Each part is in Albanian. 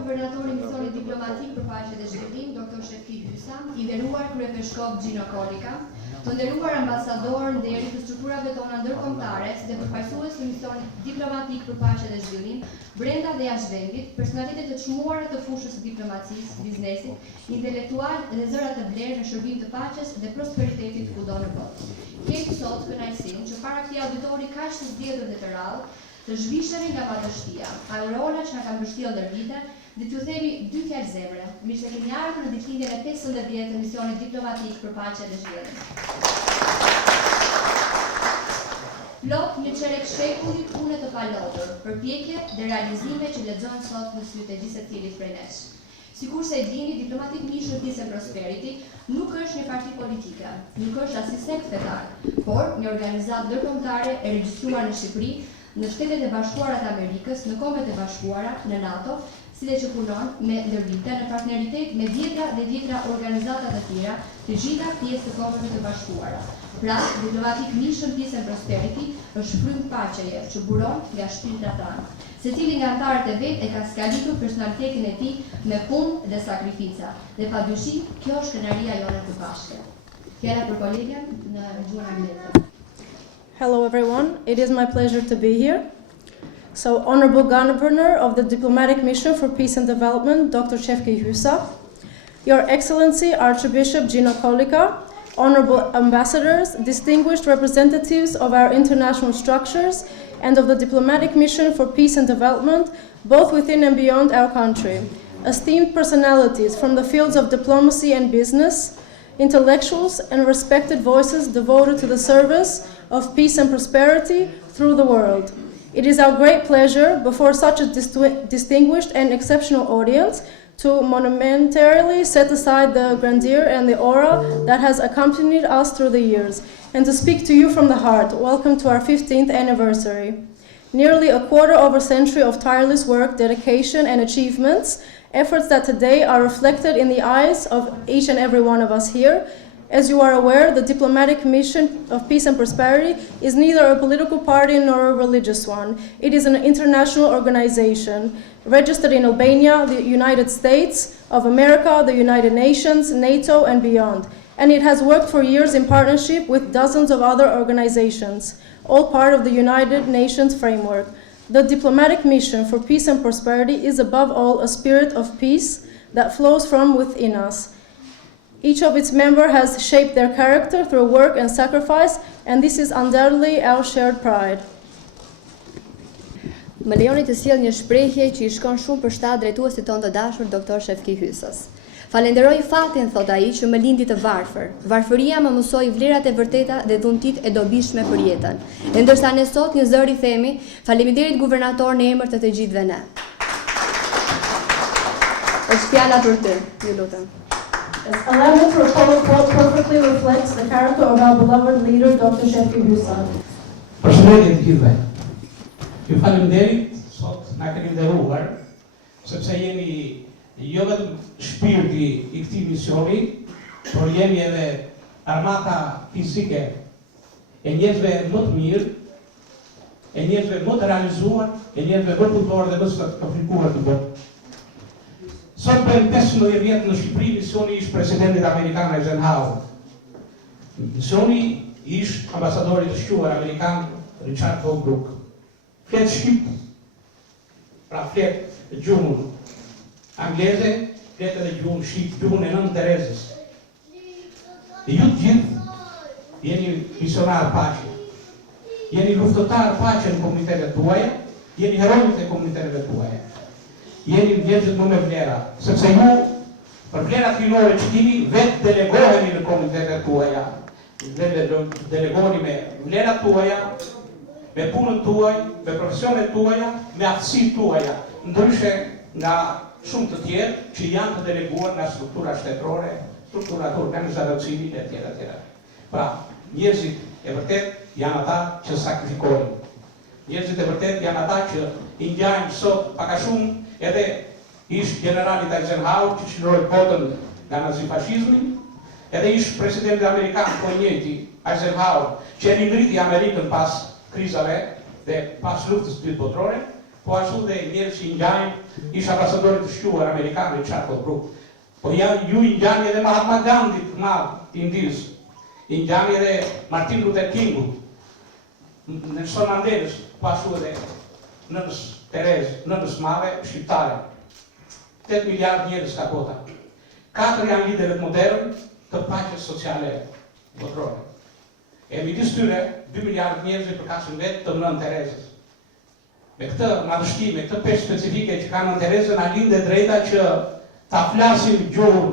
guvernatori i misionit diplomatik për paqe dhe zhvillim, Dr. Shefki Hysa, i nderuar kryepeshkop Gjino Kolika, të nderuar ambasador nderi të strukturave tona ndërkombëtare dhe përfaqësues të misionit diplomatik për paqe dhe zhvillim, brenda dhe jashtë vendit, personalitetet të çmuara të fushës së diplomacisë, biznesit, intelektual dhe zëra të vlerë në shërbim të paqes dhe prosperitetit kudo në botë. Kemi sot kënaqësinë që para këtij auditori kaq të zgjedhur dhe të rrallë, të zhvishemi nga madhështia, aureola që na ka mbështjellë ndër vite, dhe t'ju themi dy fjalë zemre. Mirë se keni ardhur në ditëlindjen e 15 vjetë të misionit diplomatik për paqe dhe zhvillim. Plot një çerek shekulli pune të palotur, përpjekje dhe realizime që lexojnë sot në sytë e secili prej nesh. Sikurse e dini, Diplomatic Mission Peace and Prosperity nuk është një parti politike, nuk është as një sekt fetar, por një organizatë ndërkombëtare e regjistruar në Shqipëri, në Shtetet e Bashkuara të Amerikës, në Kombet e Bashkuara, në NATO, si dhe që punon me ndërvite në partneritet me dhjetra organizata të tjera, të gjitha pjesë të Kombeve të Bashkuara. Pra, Diplomatic Mission Peace and Prosperity është frymë paqeje që buron nga shpirtra tanë. Secili nga anëtarët e vet e ka skalitur personalitetin e tij me punë dhe sakrifica. Dhe padyshim, kjo është kënaqësia jone të bashkë. Fjala për kolegën në gjuhën angleze. Hello everyone, it is my pleasure to be here. So, Honorable Governor of the Diplomatic Mission for Peace and Development, Dr. Shefki Hysa, Your Excellency Archbishop Gjino Kolika, Honorable Ambassadors, distinguished representatives of our international structures and of the Diplomatic Mission for Peace and Development, both within and beyond our country, esteemed personalities from the fields of diplomacy and business, intellectuals and respected voices devoted to the service of peace and prosperity through the world. It is our great pleasure, before such a distinguished and exceptional audience, to monumentarily set aside the grandeur and the aura that has accompanied us through the years, and to speak to you from the heart. Welcome to our 15th anniversary. Nearly a quarter of a century of tireless work, dedication, and achievements, efforts that today are reflected in the eyes of each and every one of us here. As you are aware, the Diplomatic Mission of Peace and Prosperity is neither a political party nor a religious one. It is an international organization registered in Albania, the United States of America, the United Nations, NATO, and beyond. And it has worked for years in partnership with dozens of other organizations, all part of the United Nations framework. The Diplomatic Mission for Peace and Prosperity is above all a spirit of peace that flows from within us. Each of its members has shaped their character through work and sacrifice, and this is undoubtedly our shared pride. Më lejoni të sjell një shprehje që i shkon shumë për shtat drejtuesit tonë të dashur Dr. Shefki Hysas. Falenderoj fatin, thot ai, që më lindi të varfër. Varfëria më mësoi vlerat e vërteta dhe dhuntit e dobishme për jetën. E ndërsa ne sot një zëri themi, faleminderit guvernator në emër të të gjithëve ne. Është fjala për ty, ju lutem. Allow me to recall what perfectly reflects the character of our beloved leader, Dr. Shefki Hysa. Përshëndetje të gjithëve. Ju faleminderit, sot na keni nderuar, sepse jemi jo vetëm shpirti i këtij misioni, por jemi edhe armata fizike e njerëzve më të mirë, e njerëzve më të realizuar, e njerëzve më punëtor dhe më sofistikuar të botë. Sot për 15 vjetë në Shqipëri, misioni ish presidentit Amerikan Eisenhower. Misioni ish ambasadori të shquar Amerikan Richard Holbrooke. Flet Shqip, pra flet gjuhën angleze, flet edhe gjuhën Shqip, gjuhën e Nën Terezës. Dhe ju të gjithë jeni misionar paqe. Jeni luftëtar paqe në komunitetet tuaja, jeni heronjët e komunitetet tuaja. Jeni njerëzit më me vlera, sepse ju, për vlerat krinore që kini, vetë delegoheni në komunitetet tuaja, delegoni me vlerat tuaja, me punën tuaj, me profesionet tuaja, me aftësit tuaja, ndryshe nga shumë të tjerë që janë të deleguar nga struktura shtetërore, struktura të organizatë civile, etj. Pra, njerëzit e vërtet janë ata që sakrifikohen. Njerëzit e vërtet janë ata që i ngjajnë sot pak a shumë edhe ish generalit Eisenhower që çliroi botën nga nazifashizmi, edhe ish presidenti amerikan po njëjti Eisenhower që e ngriti Amerikën pas krizave dhe pas luftës së dytë botërore, po ashtu dhe njerëz që i ngjajnë, ish ambasadorit të shquar amerikanë i Charles Brook. Po ju i ngjani edhe Mahatma Gandhi të madh i Indisë, i ngjani edhe Martin Luther Kingut, Nelson Mandelës, po ashtu edhe nënës Terezë, nënës madhe shqiptare. 8 miliardë njerëz ka bota. 4 janë liderët modern të paqes sociale botërore. E midis tyre 2 miliardë njerëz i përkasin vetë të Nën Terezës. Me këtë madhështi, me këtë peshë specifike që ka Nën Terezë, na linde drejta që ta flasim gjuhën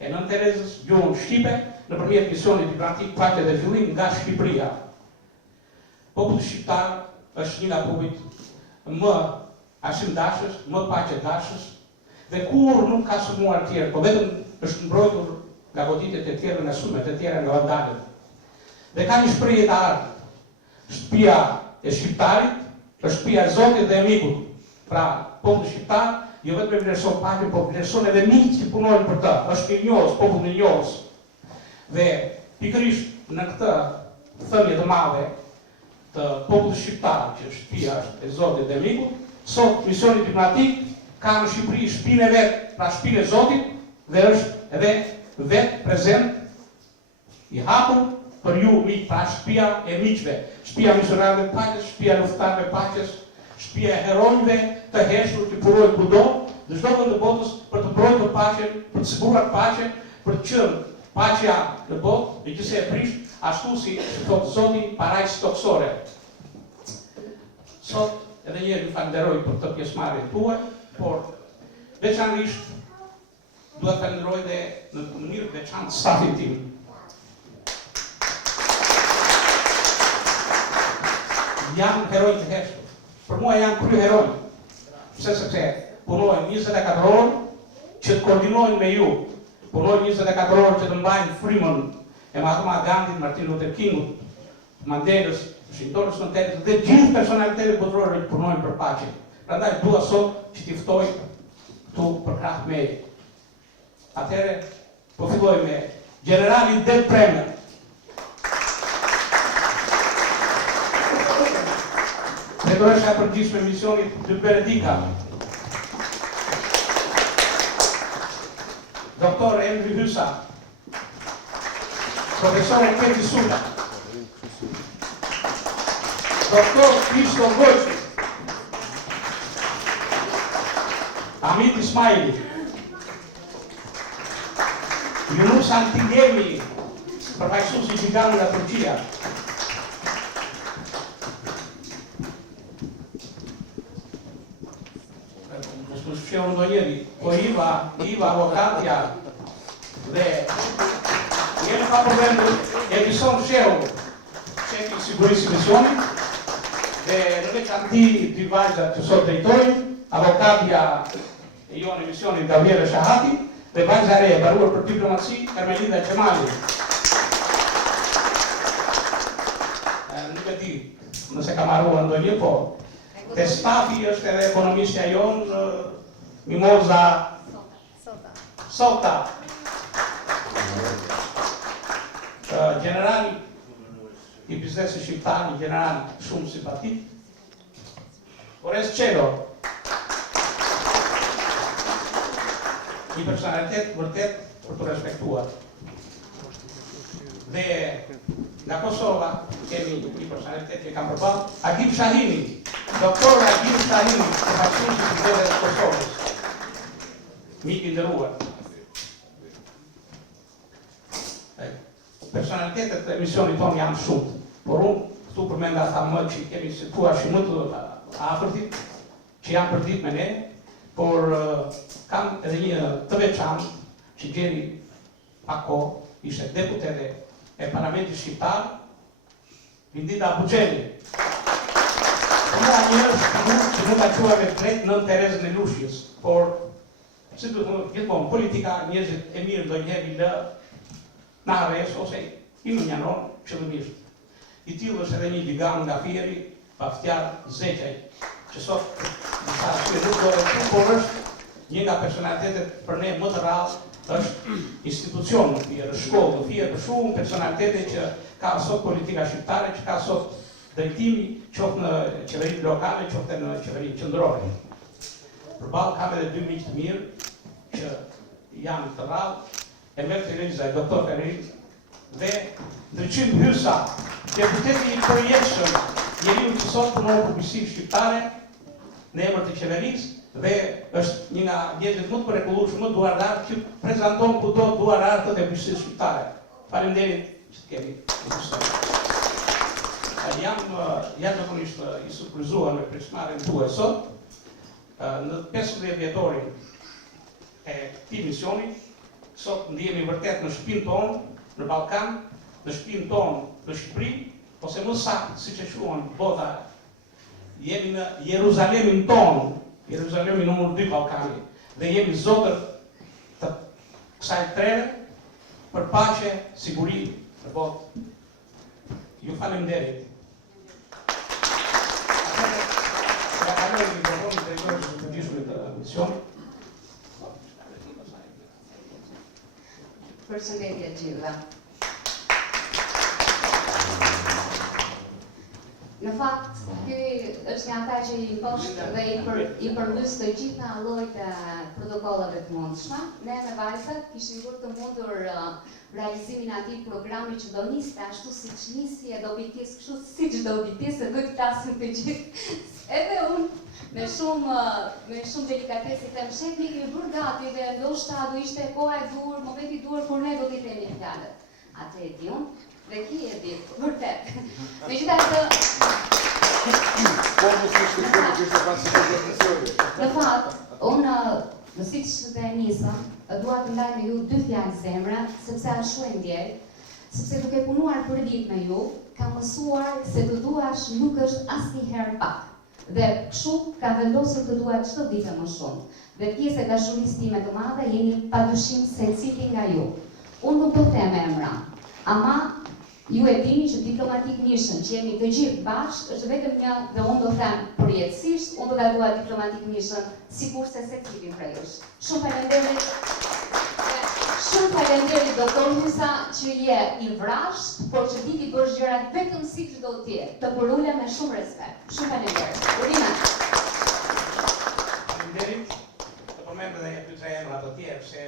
e Nën Terezës, gjuhën shqipe, nëpërmjet misionit diplomatik Paqe dhe Zhvillim nga Shqipëria. Populli shqiptar është një nga popujt më arsimdashës, më paqedashës, dhe kur nuk ka sëmuar tjerë, po vetëm është mbrojtur nga goditjet e tjera, nga sulmet e tjera, nga vandalet. Dhe ka një shprehje të ardhur. Shtëpia e shqiptarit është shtëpia e Zotit dhe e mikut. Pra, populli shqiptar jo vetëm vlerëson paqen, po vlerëson edhe miqtë që punojnë për të. Është i njohës, popull i njohës. Dhe pikërisht në këtë thënie të madhe të popullit shqiptar, që shtëpia është e Zotit dhe e mikut, sot misioni diplomatik ka në Shqipëri shtëpinë e vet, pra shtëpinë e Zotit, dhe është edhe vet prezent i hapur për ju miq, pra shtëpia e miqve, shtëpia misionarëve të paqes, shtëpia e luftëtarëve të paqes, shtëpia e heronjve të heshtur që punojnë kudo, në çdo vend të botës për të mbrojtur paqen, për të siguruar paqen, për të qenë paqja në botë, megjithëse e prish, ashtu si thot Zoti, parajs toksore. Sot edhe njëherë ju falenderoj për të pjesëmarrjen tuaj, por veçanërisht duhet falenderoj dhe në mënyrë veçantë stafin tim. Janë heroj të heshtur. Për mua janë kryeheroj. Sepse punojnë 24 orë që të koordinojnë me ju. Punojnë 24 orë që të mbajnë frymën e Mahatma Gandhit, Martin Luther Kingut, Mandelës, Shintorës Nën Terezës dhe gjithë personalitetet botërore që punojnë për paqe. Prandaj dua sot që t'i ftoj këtu për krah me. Atëherë po filloj me generalin Del Premer. Drejtoresha e përgjithshme e misionit Dyt Benedika. Doktor Emri Hysa. Profesor Keti Sula. Doktor Kristo Gojci. Amit Ismaili. Yunus Antingemi, përfaqësuesi i Gjigani nga Turqia. Mos shpjegoj ndonjëri, po Iva avokatja dhe jemi pa problem Edison Sheu, shefi i sigurisë së misionit, dhe në veçanti dy vajzat që sot drejtojnë, avokatja e jonë e misionit Gabriele Shahati, dhe vajza e re, baruar për diplomaci, Ermelinda Gjemali. Nuk e di nëse ka marruar ndonjë, po te stafi është edhe ekonomistja jonë, Mimoza Sota. Generali i biznesit shqiptar, një general shumë simpatik, Ores Qelo. Një personalitet vërtet për të respektuar. Dhe nga Kosova kemi një personalitet që kam përballë, Agim Shahini, doktor Agim Shahini, përfaqësuesi i qytetit të Kosovës. Mik i nderuar. Personalitetet e misionit tonë janë shumë, por unë këtu përmenda ata më që kemi situash më të afërtit, që janë përdit me ne, por kam edhe një të veçantë që gjeri Pako, ishte deputete e Parlamentit Shqiptar, Lindita Buxheli. Nga njërës që nuk ka quar me drejt Nën Terezën e Lushjes, por si të thonë gjithmonë politika njerëzit e mirë ndonjëherë i lë na rres ose i më njanon qëllimisht. I tillë është edhe një digan nga Fieri, Paftjar Zeqaj, që sot disa arsye nuk do të por është një nga personalitetet për ne më të rrallë, është institucion në Fier, shkollë në Fier, për shumë personalitete që ka sot politika shqiptare, që ka sot drejtimi qoftë në qeveritë lokale, qoftë në qeveritë qendrore. Përballë kam edhe 2 miq të mirë që janë të rrallë, Emel Feriza e doktor Feriza dhe Ndryqim Hysa, deputeti i përjetshëm, njeriu që sot punon për Bujqësinë Shqiptare në emër të qeverisë dhe është një nga njerëzit më të mrekullueshëm, më duardarë që prezanton kudo duarartët e Bujqësisë Shqiptare. Faleminderit që të kemi gjustuar. Jam zakonisht i surprizuar me pjesëmarrjen tuaj sot në 15 vjetorin e këtij misioni. Sot ndihemi vërtet në shtëpinë tonë, në Ballkan, në shtëpinë tonë në Shqipëri, ose më saktë, siç e quhen bota, jemi në Jeruzalemin tonë, Jeruzalemi numër 2 Ballkani, dhe jemi zotër të kësaj treve për paqe, siguri në botë. Ju faleminderit. Kaloj mikrofonin drejtorit të përgjithshmit të misionit. Përshëndetje gjithëve. Në fakt, ky është nga ata që i poshtë dhe i përmbys të gjitha llojet e protokollave të mundshme. Ne me vajzat kishim të mundur realizimin e atij programi që do niste ashtu siç nisi e do vitis, kështu siç do vitis, e do të flasim të gjithë. Edhe unë me shumë delikatesë them shefi kemi bërë gati dhe ndoshta do ishte koha e dur, momenti i dur kur ne do t'i themi fjalët. Atë e di unë dhe ki e di, vërtet. Megjithatë, në fakt, unë siç dhe nisëm, dua të ndaj me ju 2 fjalë zemre, sepse ashtu e ndjej, sepse duke punuar për ditë me ju, kam mësuar se të duash nuk është asnjëherë pak. Dhe kështu ka vendosur të duaj çdo ditë më shumë. Dhe pjesë e dashurisë time të madhe jeni padyshim secili nga ju. Unë nuk do të them emra, ama ju e dini që Diplomatic Mission që jemi të gjithë bashkë është vetëm një, dhe unë do të them përjetësisht, unë do ta dua Diplomatic Mission sikurse secili prej jush. Shumë faleminderit. Shumë faleminderit doktor Hysa që je i vrasht, por që ti bësh gjërat vetëm siç do të jetë, të përule me shumë respekt. Shumë faleminderit. Urime. Faleminderit. Të përmend edhe 2-3 emra të tjerë se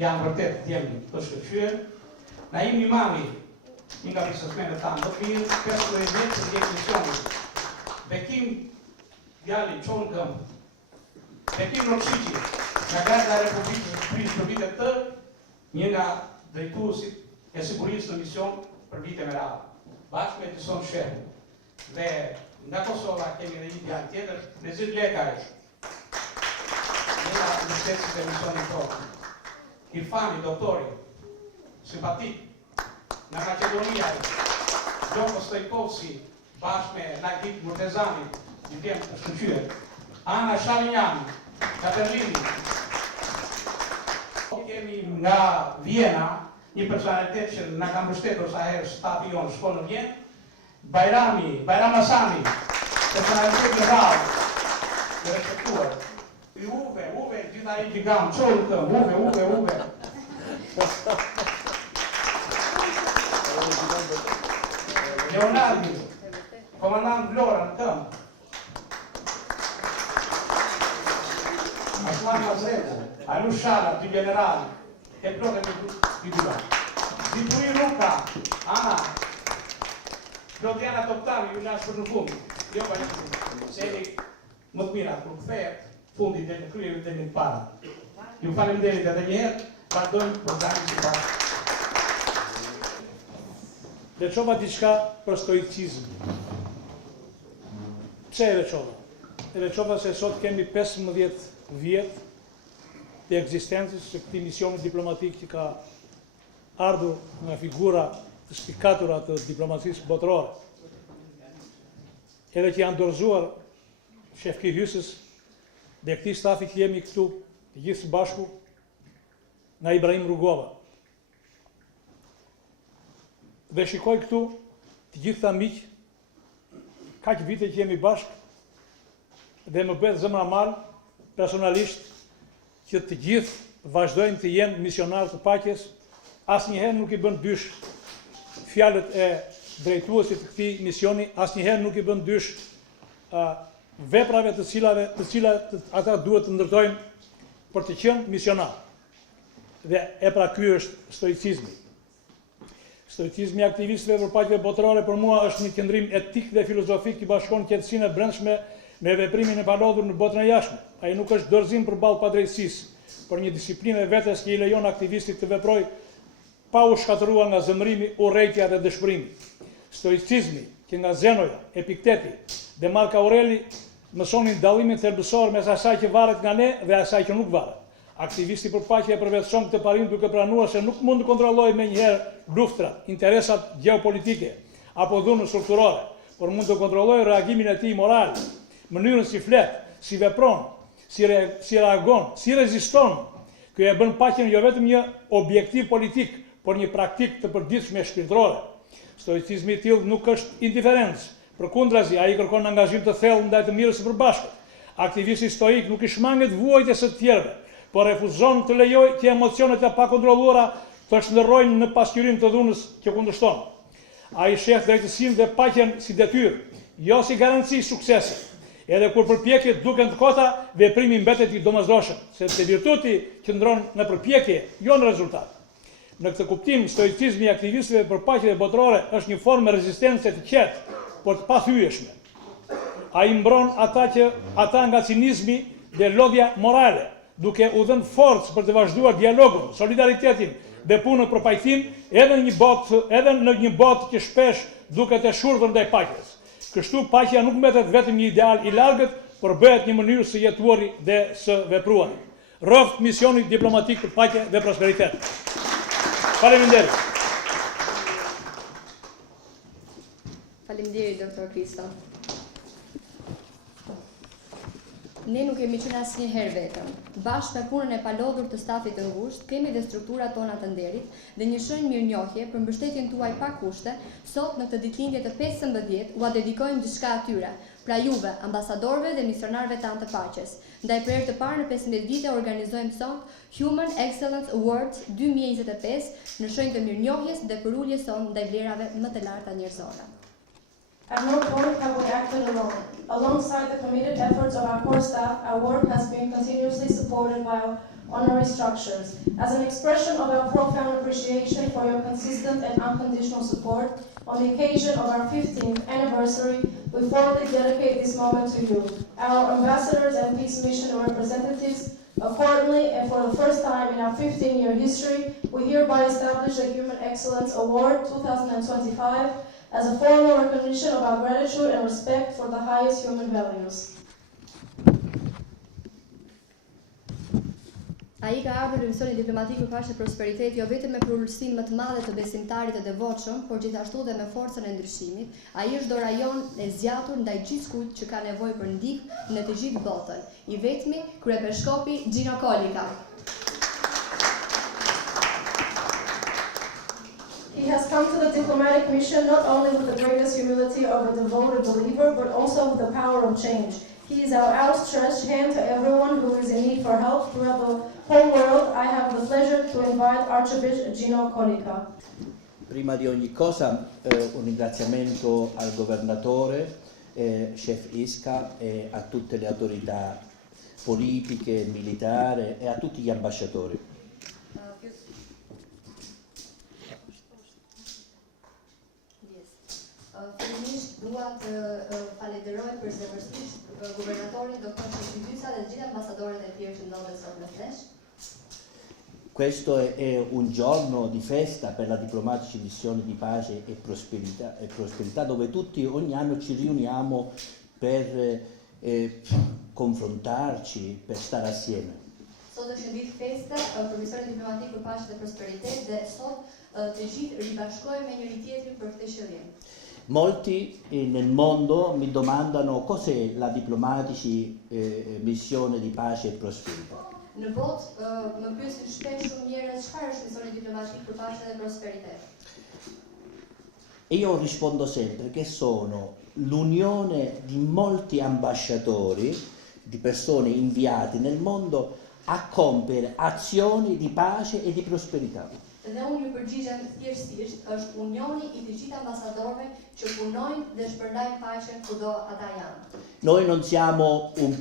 janë vërtet djemë të shkëlqyer. Naim Imami, një nga biznesmenët tanë, do të vinë 15 vjet të ndjek misionin. Bekim Djali Çonkëm, Bekim Rokshiki, nga Garda e Republikës së Shqipërisë për vitet të një nga drejtuesit e sigurisë në mision për vite me radhë, bashkë me Edison Shehu. Dhe nga Kosova kemi edhe një djalë tjetër, Nezir Lekaj, një nga mbështetësit e misionit tonë. Irfani, doktori, simpatik, nga Maqedonia, Gjoko Stojkovci, bashkë me Nagit Murtezani, një djemë të shkëlqyer. Ana Sharinjani, nga Berlini. Kemi nga Vjena, një personalitet që na ka mbështetur sa herë stafi jonë shkon në Vjenë, Bajram Asani, personalitet në rrallë, të respektuar. Uve, gjitha i gjigam, Çonkëm, Uve. Leonardi, komandant Vlora në këmë. Aslan Mazreku, Alush Shala, 2 generali, e plotë e figura. Zipuri Luka, Ana, Klodiana Toptami, ju lash për në fund. Jo pa një fund. Seli më të mira, kur këthet, fundi dhe në krye dhe në para. Ju faleminderit edhe një herë, vazhdojmë programin si pas. Veçova diçka për stoicizm. Pse e veçova? E veçova se sot kemi 15 vjet të ekzistencës së këtij misioni diplomatik që ka ardhur nga figura të spikatura të diplomacisë botërore. Edhe që janë dorëzuar shefki Hysës dhe këtij stafi që jemi këtu të gjithë së bashku nga Ibrahim Rugova. Dhe shikoj këtu të gjitha miq, kaq vite që jemi bashkë dhe më bëhet zemra mal personalisht që të gjithë vazhdojnë të jenë misionarë të paqes, asnjëherë nuk i bën dysh fjalët e drejtuesit të këtij misioni asnjëherë nuk i bën dysh veprave të cilat ata duhet të ndërtojnë për të qenë misionar. Dhe pra ky është stoicizmi. Stoicizmi i aktivistëve për paqe botërore për mua është një qëndrim etik dhe filozofik që bashkon qetësinë e brendshme me veprimin e palodhur në botën e jashtme. Ai nuk është dorëzim përballë padrejtësisë, por një disiplinë vetes që i lejon aktivistit të veprojë pa u shkatëruar nga zemrimi, urrejtja dhe dëshpërimi. Stoicizmi, që nga Zenoja, Epikteti dhe Mark Aureli mësonin dallimin thelbësor mes asaj që varet nga ne dhe asaj që nuk varet. Aktivisti për paqe e përvetëson këtë parim duke pranuar se nuk mund të kontrollojë menjëherë luftrat, interesat gjeopolitike apo dhunën strukturore, por mund të kontrollojë reagimin e tij moral, mënyrën si flet, si vepron, si reagon, si reziston. Ky e bën paqen jo vetëm një objektiv politik, por një praktik të përditshme shpirtërore. Stoicizmi i tillë nuk është indiferencë, përkundrazi ai kërkon angazhim të thellë ndaj të mirës së përbashkët. Aktivisti stoik nuk i shmanget vuajtjes së tjerëve, por refuzon të lejojë që emocionet e pakontrolluara të shndërrojnë në pasqyrim të dhunës që kundërshton. Ai sheh drejtësinë dhe paqen si detyrë, jo si garanci suksesi. Edhe kur përpjekjet duken të kota, veprimi mbetet i domosdoshëm, sepse virtuti qëndron në përpjekje, jo në rezultat. Në këtë kuptim, stoicizmi i aktivistëve për paqe botërore është një formë rezistence të qetë, por të pathyeshme. Ai mbron ata nga cinizmi dhe lodhja morale, duke u dhënë forcë për të vazhduar dialogun, solidaritetin dhe punën për pajtim, edhe në një botë që shpesh duket e shurdhur ndaj paqes. Kështu paqja nuk mbetet vetëm një ideal i largët, por bëhet një mënyrë së jetuari dhe së vepruari. Rroft misioni diplomatik për paqe dhe prosperitet. Faleminderit. Faleminderit, Dr. Kristo. Ne nuk kemi qenë asnjëherë vetëm. Bashkë me punën e palodhur të stafit të ngushtë, kemi dhe strukturat tona të nderit dhe një shenjë mirënjohje për mbështetjen tuaj pa kushte. Sot në këtë ditëlindje të 15 ua dedikojmë diçka atyre, pra juve, ambasadorëve dhe misionarëve tanë të paqes. Ndaj për herë të parë në 15 vite organizojmë sot Human Excellence Awards 2025 në shenjë të mirënjohjes dhe për uljes sonë ndaj vlerave më të larta njerëzore. At no point have we acted alone. Alongside the committed efforts of our core staff, our work has been continuously supported by our honorary structures. As an expression of our profound appreciation for your consistent and unconditional support, on the occasion of our 15th anniversary, we formally dedicate this moment to you, our ambassadors and peace mission representatives. Accordingly, and for the first time in our 15-year history, we hereby establish the Human Excellence Award 2025 as a formal recognition of our gratitude and respect for the highest human values. Ai ka ardhur në misionin diplomatik për paqe dhe prosperitet jo vetëm me përulësinë më të madhe të besimtarit të devotshëm, por gjithashtu dhe me forcën e ndryshimit. Ai është dora jonë e zgjatur ndaj gjithçkujt që ka nevojë për ndihmë në të gjithë botën. I vetmi kryepeskopi Gino Kolika. He has come to the diplomatic mission not only with the greatest humility of a devoted believer, but also with the power of change. He is our outstretched hand to everyone who is in need for help throughout the whole world. I have the pleasure to invite Archbishop Gino Kolika. Prima di ogni cosa un ringraziamento al governatore, chef Iska, e a tutte le autorità politiche, militari e a tutti gli ambasciatori. Fillimisht dua të falenderoj përzemërsisht guvernatorin Dr. Shefki Hysa dhe të gjithë ambasadorët e tjerë që ndodhen sot në Flesh. Questo è un giorno di festa per la diplomatica missione di pace e prosperità dove tutti ogni anno ci riuniamo per confrontarci, per stare assieme. Sot është një ditë feste për misionin diplomatik për paqe dhe prosperitet dhe sot të gjithë ribashkohemi me njëri tjetrin për këtë qëllim. Molti nel mondo mi domandano cos'è la diplomatica missione di pace e prosperità. Në botë më pyesin shpesh shumë njerëz çfarë është misioni diplomatik për paqe dhe prosperitet. E io rispondo sempre che sono l'unione di molti ambasciatori, di persone inviate nel mondo a compiere azioni di pace e di prosperità. Dhe unë ju përgjigjem thjeshtësisht, është unioni i të gjithë ambasadorëve që punojnë dhe shpërndajnë paqen kudo ata janë. Noi non siamo un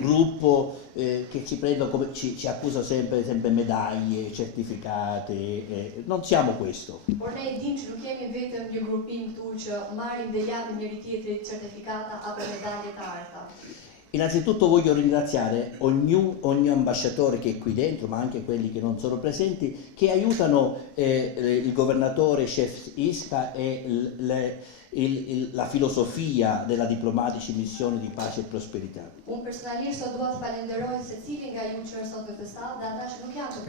gruppo che ci prende ci accusa sempre medaglie, certificati, non siamo questo. Por ne dim që nuk jemi vetëm një grupim këtu që marrim dhe japim njëri tjetrit certifikata apo medalje të arta. Innanzitutto voglio ringraziare ogni ambasciatore che è qui dentro, ma anche quelli che non sono presenti, che aiutano il governatore Chef Iska e la filosofia della diplomatici missione di pace e prosperità. Unë personalisht sot dua të falenderoj secilin nga ju që është sot në këtë sallë dhe ata që nuk janë të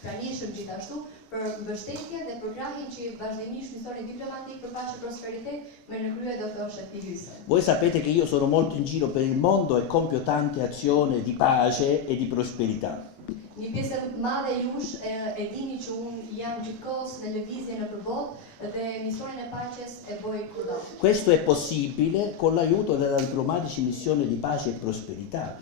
pranishëm gjithashtu për mbështetjen dhe për krahjen që vazhdimisht misioni diplomatik për paqe e prosperitet me në krye doktor Shefki Hysa. Voi sapete che io sono molto in giro per il mondo e compio tante azioni di pace e di prosperità. Një pjesë e madhe jush e dini që unë jam gjithkohës në lëvizje në përbot dhe misionin e paqes e bëj kudo. Questo è possibile con l'aiuto della diplomatici missione di pace e prosperità.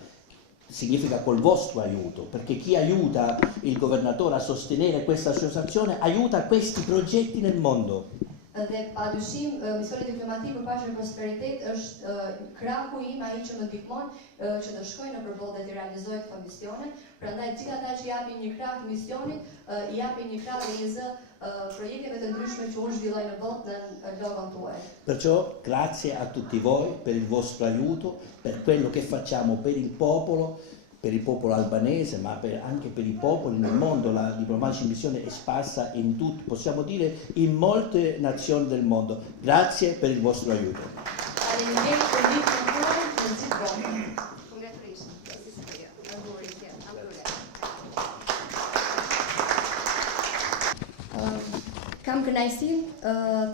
Significa col vostro aiuto, perché chi aiuta il governatore a sostenere questa associazione aiuta questi progetti nel mondo. Dhe padyshim misioni diplomatik për paqe e prosperitet është krahu im, ai që më ndihmon që të shkoj në përballë dhe të realizoj këto misione. Prandaj gjithë ata që japin një krah misionit, i japin një krah dhe projekteve të ndryshme që unë zhvilloj në botë në logon tuaj. Perciò grazie a tutti voi per il vostro aiuto, per quello che facciamo per il popolo albanese, ma anche per i popoli nel mondo. La diplomatica in missione è sparsa in tutto, possiamo dire in molte nazioni del mondo. Grazie per il vostro aiuto. Kam kënaqësinë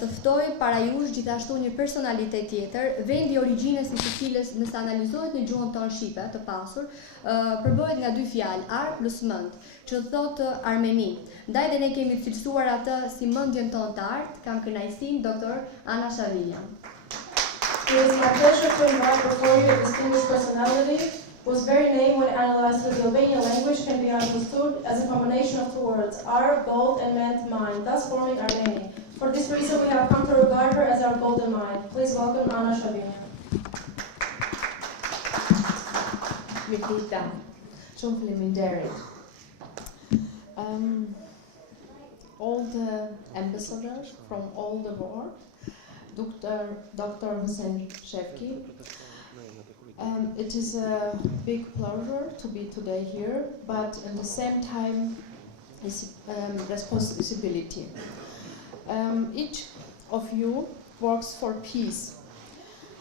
të ftoj para jush gjithashtu një personalitet tjetër, vendi i origjinës i të cilës nëse analizohet në gjuhën tonë shqipe të pasur, përbëhet nga dy fjalë, ar plus mend, që thotë Armeni. Ndaj dhe ne kemi cilësuar atë si mendjen tonë të artë, kam kënaqësinë Dr. Ana Shavilja. It is my pleasure to invite before you a distinguished personality whose very name, when analyzed through the Albanian language, can be understood as a combination of two words, ar, gold, and ment, mine, thus forming Armeni. For this reason, we have come to regard her as our golden mine. Please welcome Ana Shavilja. Mirëdita, shumë faleminderit. All the ambassadors from all the world, Dr. Hussein Shefki. It is a big pleasure to be today here, but at the same time, it's responsibility. Each of you works for peace.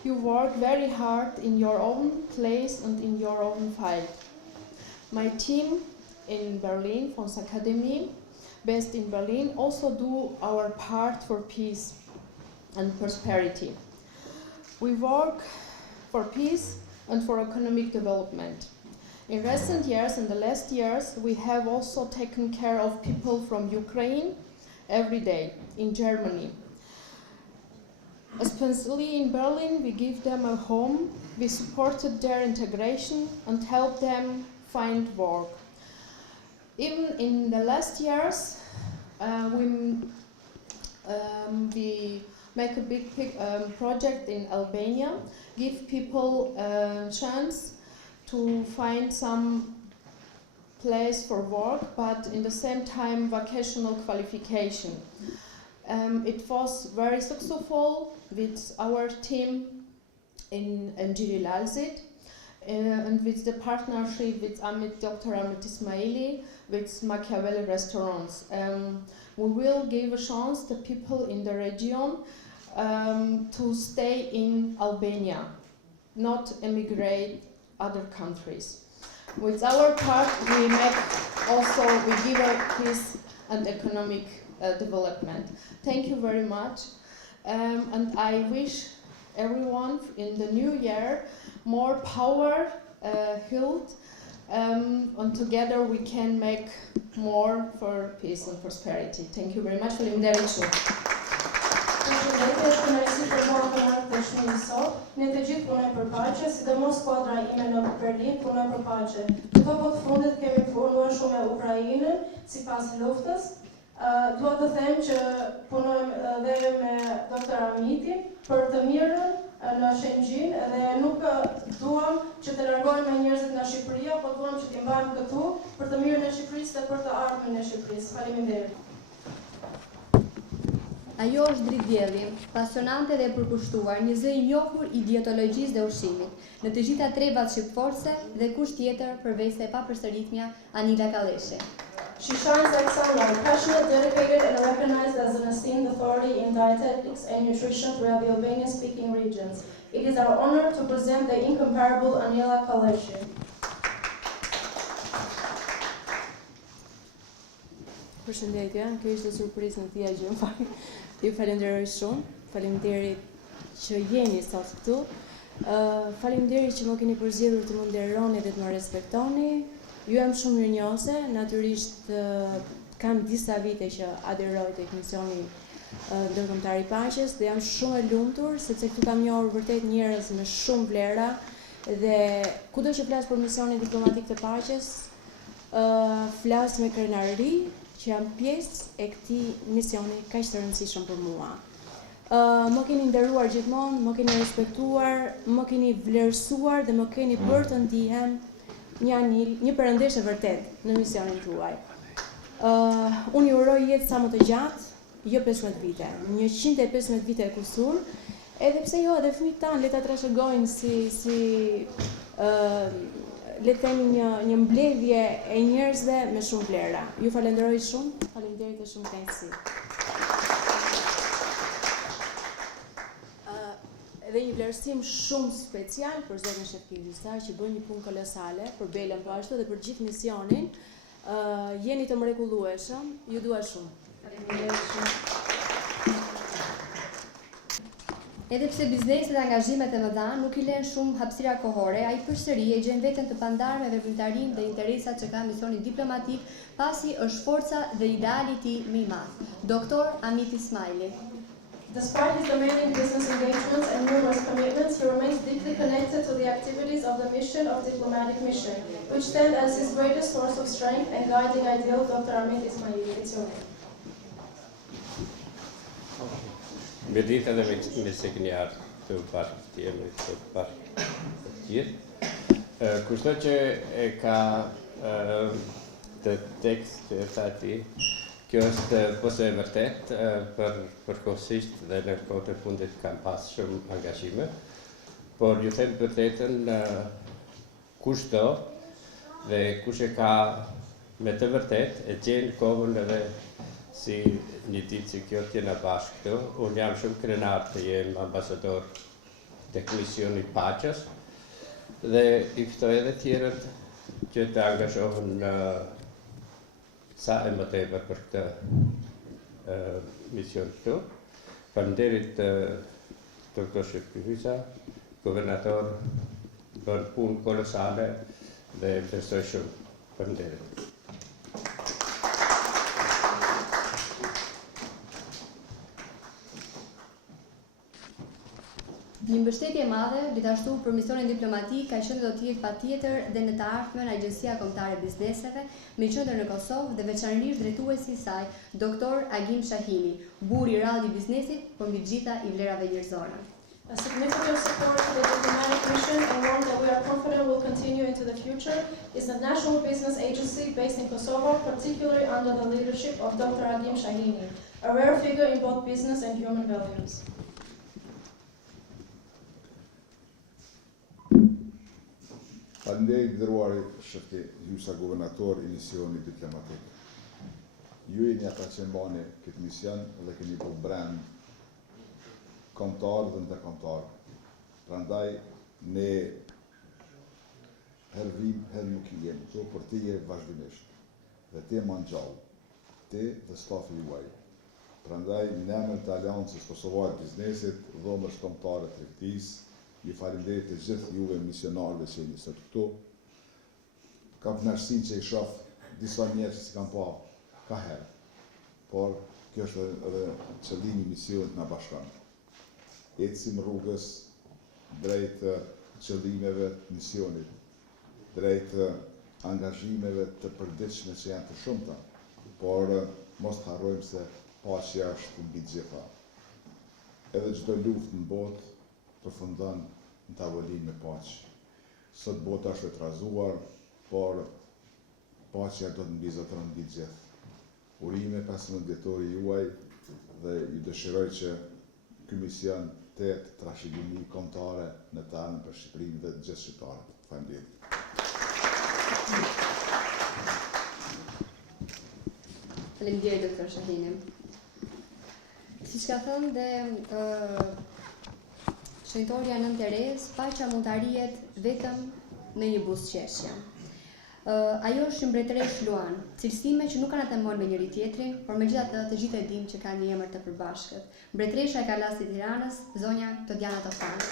You work very hard in your own place and in your own fight. My team in Berlin, Fons Academy, based in Berlin, also do our part for peace and prosperity. We work for peace and for economic development. In recent years, in the last years, we have also taken care of people from Ukraine every day in Germany. Especially in Berlin, we give them a home, we supported their integration and helped them find work. Even in the last years, we make a big project in Albania, give people a chance to find some place for work, but in the same time vocational qualification. It was very successful with our team in Gjiri Lalzit and with the partnership with Dr. Amit Ismaili, with Machiavelli Restaurants. We will give a chance to people in the region to stay in Albania, not emigrate other countries. With our part, we give a peace and economic development. Thank you very much, and I wish everyone in the new year more power, health, and together we can make more for peace and prosperity. Thank you very much for the invitation. Është kënaqësi për mua të marr pjesë në sot. Ne të gjithë punojmë për paqe, sidomos skuadra ime në Berlin punojmë për paqe. Këto kohë fundit kemi punuar punoj shumë me Ukrainën sipas luftës. Dua të them që punojmë dhe me Dr. Amitin për të mirën në Shëngjin dhe nuk duam që të largojmë njerëzit nga Shqipëria, por duam që t'i mbajmë këtu për të mirën e Shqipërisë dhe për të ardhmen e Shqipërisë. Faleminderit. Ajo është dritdjellje, pasionante dhe e përkushtuar, një zë i njohur i dietologjisë dhe ushqimit, në të gjitha trebat shqipforce dhe kush tjetër përveç se e papërsëritmja Anila Kalleshi. She shines like sunlight, passionate, dedicated, and recognized as an esteemed authority in dietetics and nutrition throughout the Albanian-speaking regions. It is our honor to present the incomparable Anila Kalleshi. Përshëndetje, kjo ishte surprizë në tija që më fal. Ju falenderoj shumë, faleminderit që jeni sot këtu. Faleminderit që më keni përzgjedhur të më nderoni dhe të më respektoni. Ju jam shumë mirënjohëse, natyrisht kam disa vite që aderoj tek misioni ndërkombëtar i paqes dhe jam shumë e lumtur sepse këtu kam njohur vërtet njerëz me shumë vlera dhe kudo që flas për misionin diplomatik të paqes, flas me krenari që jam pjesë e këtij misioni kaq të rëndësishëm për mua. Më keni nderuar gjithmonë, më keni respektuar, më keni vlerësuar dhe më keni bërë të ndihem një perëndeshe vërtet në misionin tuaj. Unë ju uroj jetë sa më të gjatë, jo 15 vite, 115 vite e kusur, edhe pse jo edhe fëmijët tanë le ta trashëgojnë si le të themi një mbledhje e njerëzve me shumë vlera. Ju falenderoj shumë, faleminderit e shumë kënaqësi. Edhe një vlerësim shumë special për zotin Shefki Hysa që bën një punë kolosale për Belën po ashtu dhe për gjithë misionin. Jeni të mrekullueshëm, ju dua shumë. Faleminderit shumë. Edhe pse bizneset dhe angazhimet e mëdha nuk i lënë shumë hapësira kohore, ai përsëri e gjen veten të pandarë me veprimtarinë dhe interesat që ka misioni diplomatik, pasi është forca dhe ideali i tij më i madh. Dr. Amit Ismaili. Despite his demanding business engagements and numerous commitments, he remains deeply connected to the activities of the mission of diplomatic mission, which stand as his greatest source of strength and guiding ideal. Dr. Amit Ismaili, it's your name. Me ditë edhe me se këni ardhë të bashkë me të bashkë të tjerë. Kushto që e ka të tekst që e tha ti, kjo është pose e vërtet, përkohësisht dhe në kohët e fundit kam pas shumë angazhime, por ju them vërtetën kushto dhe kush e ka me të vërtet e gjenë kohën edhe si një ditë që kjo t'jena bashkë këtu. Unë jam shumë krenar të jem ambasador të misioni paqes dhe i ftoj edhe tjerët që të angazhohen sa e më tepër për këtë mision këtu. Faleminderit Dr. Shefki Hysa, guvernator, bën punë kolosale dhe vlerësoj shumë. Faleminderit. Një mbështetje e madhe, gjithashtu për misionin diplomatik, ka qenë do të jetë patjetër dhe në të ardhmen Agjencia Kombëtare e Bizneseve, me qendër në Kosovë dhe veçanërisht drejtuesi i saj, Dr. Agim Shahini, burri i rrallë i biznesit, por mbi gjitha i vlerave njerëzore. A significant support to the diplomatic mission and one that we are confident will continue into the future is the National Business Agency based in Kosovo, particularly under the leadership of Dr. Agim Shahini, a rare figure in both business and human values. Faleminderit nderuari Shefki Hysa, guvernator i misionit diplomatik. Ju jeni ata që mbani këtë mision dhe keni bërë brand kombëtar dhe ndërkombëtar. Prandaj ne hervim, her nuk i jemi këtu, por ti je vazhdimisht. Dhe ti je më ngjall. Ti dhe stafi juaj. Prandaj në emër të Aleancës Kosovare Biznesit, dhomësh kombëtare të tregtisë, ju falenderit të gjithë juve misionarëve që jeni sot këtu. Kam kënaqësinë që i shoh disa njerëz që s'kam pa ka herë. Por kjo është edhe qëllimi i misionit na bashkon. Ecim rrugës drejt qëllimeve të misionit, drejt angazhimeve të përditshme që janë të shumta, por mos të harrojmë se paqja është mbi të gjitha. Edhe çdo luftë në botë përfundon në tavolinë me paqe. Sot bota është e trazuar, por paqja do të mbizotron mbi të gjithë. Urime 15 dhjetori juaj dhe ju dëshiroj që ky mision të jetë trashëgimi kombëtare në të anën për Shqipërinë dhe të gjithë shqiptarët. Faleminderit. Faleminderit doktor Shahini. Siç ka thënë dhe shenjtorja Nën Terezë, paqja mund të arrihet vetëm në një buzëqeshje. Ajo është një mbretëresh luan, cilësime që nuk kanë të bëjnë me njëri tjetrin, por megjithatë të gjithë e dimë që kanë një emër të përbashkët. Mbretëresha e Kalastit të Tiranës, zonja Todiana Tofani.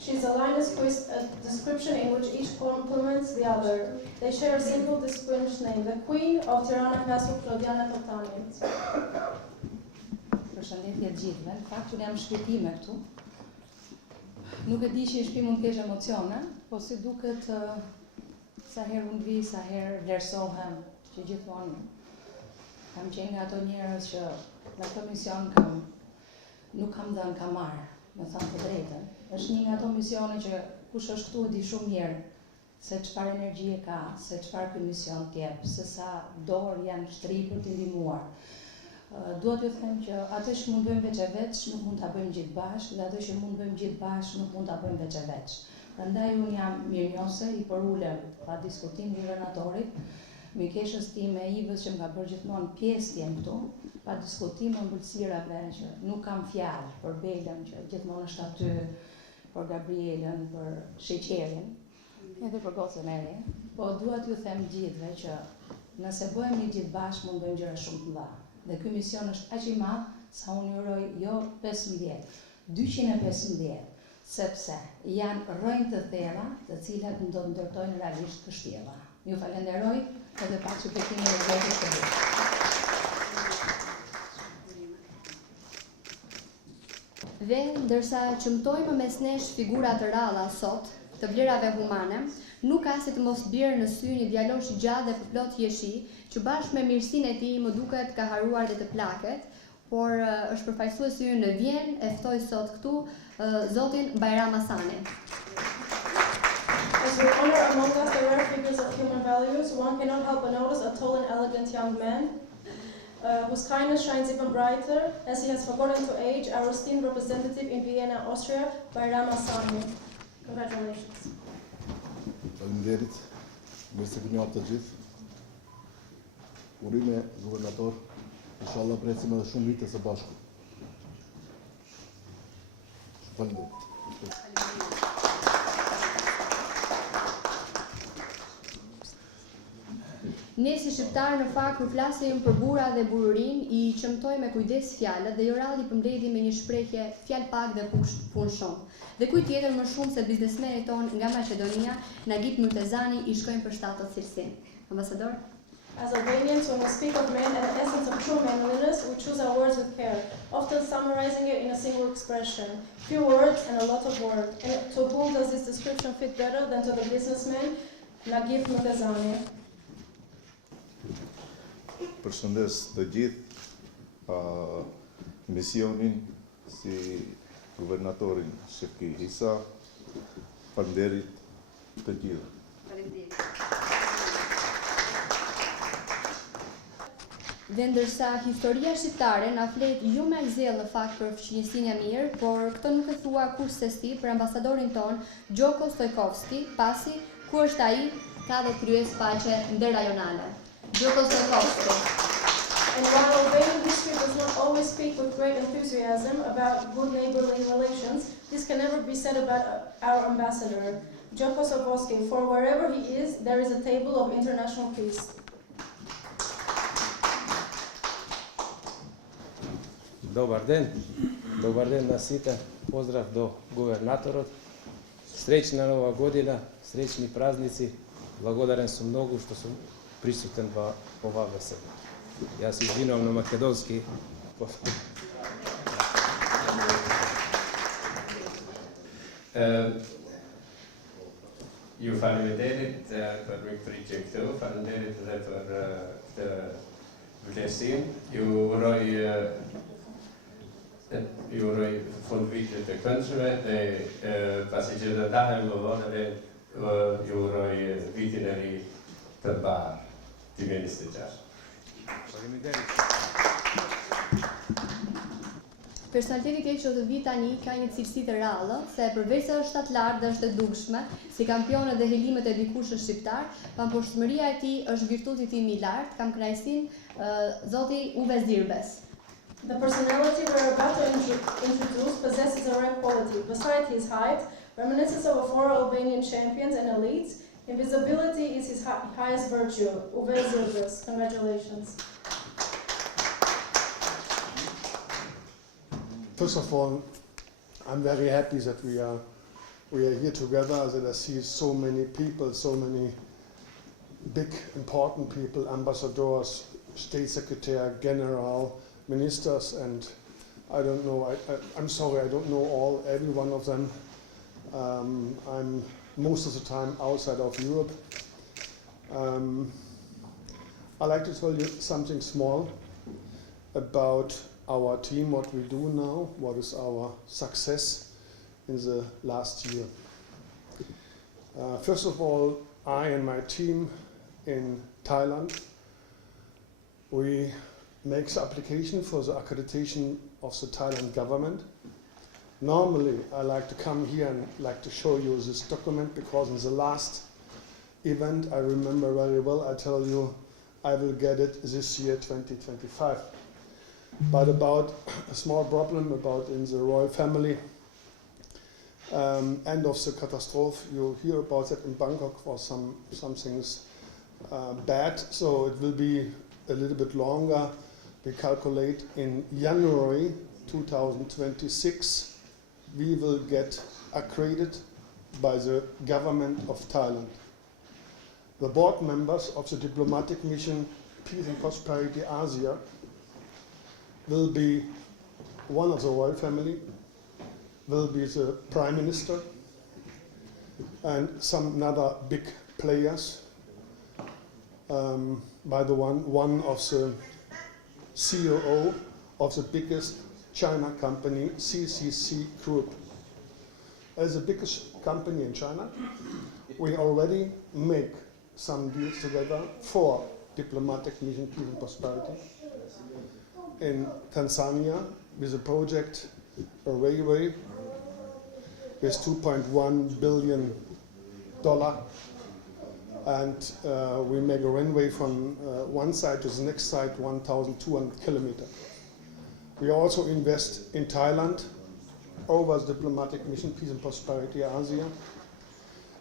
She's a lioness with a description in which each complements the other. They share a simple, distinguished name, the Queen of Tirana Castle, Todiana Tofani. Përshëndetje të gjithëve. Në fakt, unë jam shpjegime këtu. Nuk e di që i shtëpi mund të kesh emocione, po si duket sa herë unë vi, sa herë vlerësohem, që gjithmonë kam qenë nga ato njerëz që në këtë mision nuk kam dhënë, kam marrë, me thënë të drejtën. Është një nga ato misione që kush është këtu e di shumë mirë se çfarë energjie ka, se çfarë ky mision t'jep, se sa dorë janë shtripur t'i ndihmuar. Duhet t'ju them që atë që mund bëjmë veç e veç nuk mund ta bëjmë gjithë bashkë, dhe atë që mund bëjmë gjithë bashkë nuk mund ta bëjmë veç e veç. Prandaj unë jam mirënjohëse, i përulem pa diskutim guvernatorit, mikeshës time Ivës që më ka bërë gjithmonë pjesë t'jem këtu, pa diskutim më mbulësirave që nuk kam fjalë për Belën që gjithmonë është aty, për Gabrielën, për Sheqerin, edhe për gocën e re. Po dua t'ju them gjithëve që nëse bëhemi gjithë bashkë mund bëjmë gjëra shumë të mëdha. Dhe ky mision është aq i madh sa unë uroj jo 15, 215, sepse janë rrënjë të thella, të cilat do të ndërtojnë realisht kështjella. Ju falenderoj edhe paçi bekimin e votës së dytë. Dhe ndërsa qëmtojmë mes nesh figura të ralla sot, të vlerave humane, nuk ka se të mos bjerë në sy një djalosh i gjatë dhe përplot jeshi, që bashkë me mirësinë e tij më duket ka haruar dhe të plaket, por është përfaqësuesi ynë në Vjen, e ftoj sot këtu zotin Bajram Hasani. As we honor among us the rare figures of human values, one cannot help but notice a tall and elegant young man, whose kindness shines even brighter as he has forgotten to age, our esteemed representative in Vienna, Austria, Bajram Hasani. Congratulations. Faleminderit, mirë se keni të gjithë. Urime guvernator, inshallah presim edhe shumë vite së bashku. Faleminderit. Ne si shqiptarë në fakt kur flasim për burra dhe bururin, i qëmtoj me kujdes fjalët dhe jo rralli përmbledhi me një shprehje fjalë pak dhe punë shumë. Dhe kujt tjetër më shumë se biznesmenit ton nga Maqedonia, Nagip Murtezani, i shkojnë për shtatë cilësi. Ambasador? As Albanians, when we speak of men and the essence of true manliness, we choose our words with care, often summarizing it in a single expression. Few words and a lot of work. And to whom does this description fit better than to the businessman, Nagip Murtezani? Përshëndes të gjithë misionin si guvernatorin Shefki Hisa, faleminderit të gjithë. Dhe ndërsa historia shqiptare na flet jo me akzell në fakt për fëmijësinë e mirë, por këtë nuk e thua kurse si për ambasadorin ton, Gjoko Stojkovski, pasi ku është ai, ka dhe kryes paqe ndërrajonale. Gjoko Stojkovski. And while Albanian history does not always speak with great enthusiasm about good neighborly relations, this can never be said about our ambassador, Gjoko Stojkovski, for wherever he is, there is a table of international peace. Dobar den na svite, pozdrav do guvernatorot, srećna nova godina, srećni praznici, благодарен sam mnogo što sam prisutan po ova vesela. Ja se izvinjavam na makedonski. ju faleminderit për mikëpritë këtu, faleminderit edhe për këtë vlerësim. Ju uroj fund vitit të këndshme dhe pasi që do ndahem më vonë, ju uroj vitin e ri të mbar 2026. Personaliteti keq që të vi tani ka një cilësi të rrallë, se përveç se është shtatlar dhe është e dukshme, si kampionë dhe helimet e dikushit shqiptar, pamporshtmëria e tij është virtuti i tij më i lartë, kam kënaqësinë zoti Uwe Zirbes. The personality we're about to introduce possesses a rare quality. Besides his height, reminiscence of former Albanian champions and elites, invisibility is his highest virtue. Uwe Zirbes, congratulations. First of all, I'm very happy that we are here together, that I see so many people, so many big, important people, ambassadors, state secretary, general, ministers, and I don't know, I'm sorry, I don't know every one of them. I'm most of the time outside of Europe. I'd like to tell you something small about our team, what we do now, what is our success in the last year. First of all, I and my team in Thailand, we make the application for the accreditation of the Thailand government. Normally, I like to come here and like to show you this document because in the last event, I remember very well, I tell you, I will get it this year, 2025. But about a small problem about in the royal family, end of the catastrophe, you hear about that in Bangkok for some things bad, so it will be a little bit longer. We calculate in January 2026, we will get accredited by the government of Thailand. The board members of the diplomatic mission Peace and Prosperity Asia will be one of the royal family, will be the prime minister, and some other big players. By the one of the COO of the biggest China company, CCC Group. As the biggest company in China, we already make some deals together for diplomatic mission Peace and Prosperity. In Tanzania, with a project, a railway, with $2.1 billion, and we make a runway from one side to the next side, 1,200 kilometers. We also invest in Thailand over the diplomatic mission Peace and Prosperity Asia,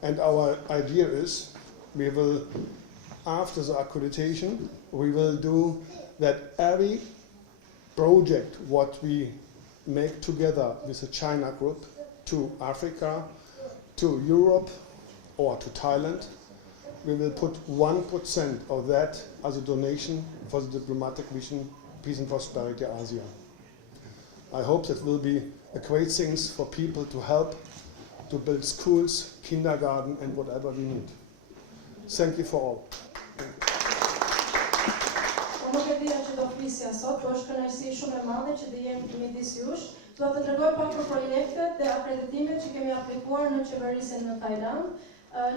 and our idea is we will, after the accreditation, we will do that every project what we make together with the China group to Africa, to Europe or to Thailand, we will put 1% of that as a donation for the diplomatic mission Peace and Prosperity Asia. I hope that will be a great thing for people to help to build schools, kindergarten and whatever we need. Thank you for all. Nuk e dija që do flisja sot, po është kënaqësi shumë e madhe që të jem midis jush. Do të tregoj pak për projektet dhe akreditimet që kemi aplikuar në qeverisjen në Tajland.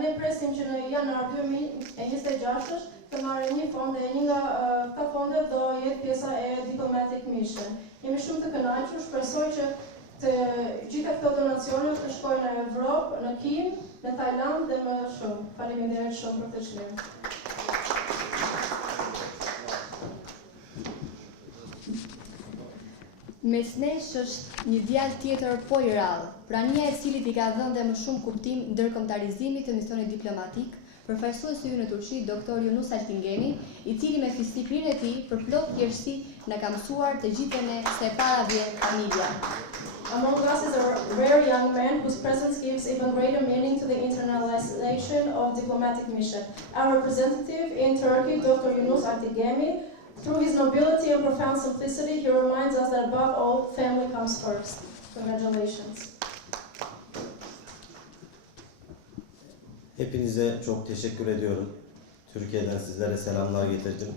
Ne presim që në janar 2026 të marrë një fond dhe një nga këta fonde do jetë pjesa e Diplomatic Mission. Jemi shumë të kënaqur, shpresoj që të gjitha këto donacione të shkojnë në Evropë, në Kinë, në Tajland dhe më shumë. Faleminderit shumë për të çlirim. Mes nesh është një djalë tjetër po i rrallë, pra një e cili i ka dhënë dhe më shumë kuptim ndërkombëtarizimit të misionit diplomatik, përfaqësuesi ynë në Turqi, doktor Yunus Altingemi, i cili me fisnikrinë e tij për plot thjeshtësi na ka mësuar të gjithë ne se para vjen familja. Among us is a rare young man whose presence gives even greater meaning to the internationalization of diplomatic mission. Our representative in Turkey, Dr. Yunus Altingemi, through his nobility and profound simplicity, he reminds us that above all, family comes first. Congratulations. Hepinize çok teşekkür ediyorum. Türkiye'den sizlere selamlar getirdim.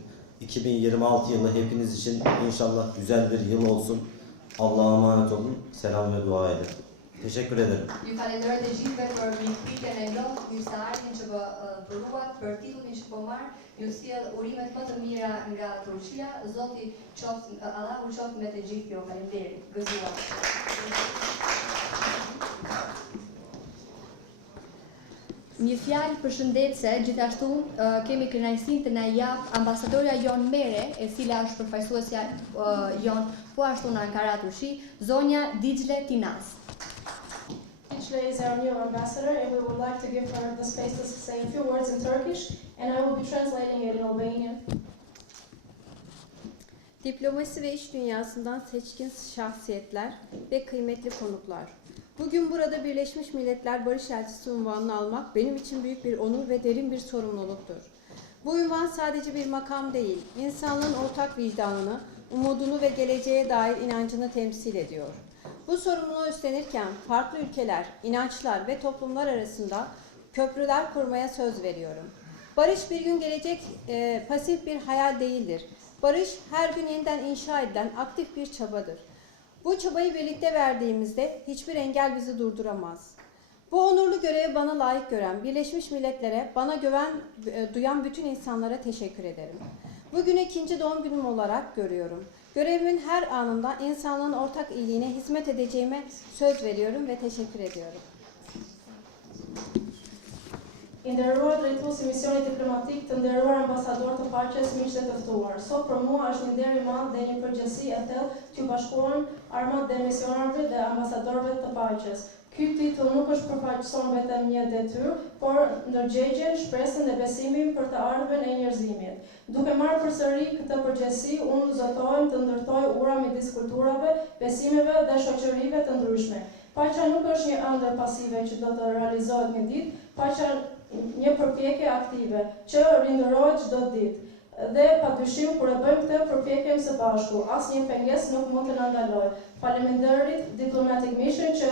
2026 yılı hepiniz için inşallah güzel bir yıl olsun. Allah'a emanet olun. Selam ve dua edin. Teşekkür ederim. Ju falenderoj të gjithëve për mirëpritjen e ndonë, hyrësarin që përuat, për titullin që po marr, ju sjell urimet më të mira nga Turqia. Zoti qoftë, Allahu qoftë me të gjithë ju. Faleminderit. Gëzuar. Një fjalë përshëndetse, gjithashtu kemi kënaqësinë të na jap ambasadorja Jon Mere, e cila është përfaqësuesja jon po ashtu në Ankara, Turqi, zonja Dicle Tinas. Dicle is our new ambassador, and we would like to give her the space to say a few words in Turkish, and I will be translating it in Albanian. Diplomasi ve iş dünyasından seçkin şahsiyetler ve kıymetli konuklar. Bugün burada Birleşmiş Milletler Barış Elçisi unvanını almak benim için büyük bir onur ve derin bir sorumluluktur. Bu unvan sadece bir makam değil, insanlığın ortak vicdanını, umudunu ve geleceğe dair inancını temsil ediyor. Bu sorumluluğu üstlenirken farklı ülkeler, inançlar ve toplumlar arasında köprüler kurmaya söz veriyorum. Barış bir gün gelecek pasif bir hayal değildir. Barış her gün yeniden inşa edilen aktif bir çabadır. Bu çabayı birlikte verdiğimizde hiçbir engel bizi durduramaz. Bu onurlu görevi bana layık gören Birleşmiş Milletler'e, bana güven duyan bütün insanlara teşekkür ederim. Bugünü ikinci doğum günüm olarak görüyorum. Görevimin her anında insanlığın ortak iyiliğine hizmet edeceğime söz veriyorum ve teşekkür ediyorum. Nderuar drejtues i misionit diplomatik, të nderuar ambasador të paqes, miq të ftuar. Sot për mua është një nder i madh dhe një përgjegjësi e thellë që bashkuan armat dhe misionarëve dhe ambasadorëve të paqes. Ky titull nuk është përfaqëson vetëm një detyrë, por ndërgjegjen, shpresën dhe besimin për të ardhmen e njerëzimit. Duke marrë përsëri këtë përgjegjësi, unë zotohem të ndërtoj ura midis kulturave, besimeve dhe shoqërive të ndryshme. Paqja nuk është një ëndër pasive që do të realizohet një ditë, paqja një përpjekje aktive që rindërohet çdo ditë. Dhe padyshim kur e bëjmë këtë përpjekjem së bashku, asnjë pengesë nuk mund të na ndalojë. Faleminderit Diplomatic Mission që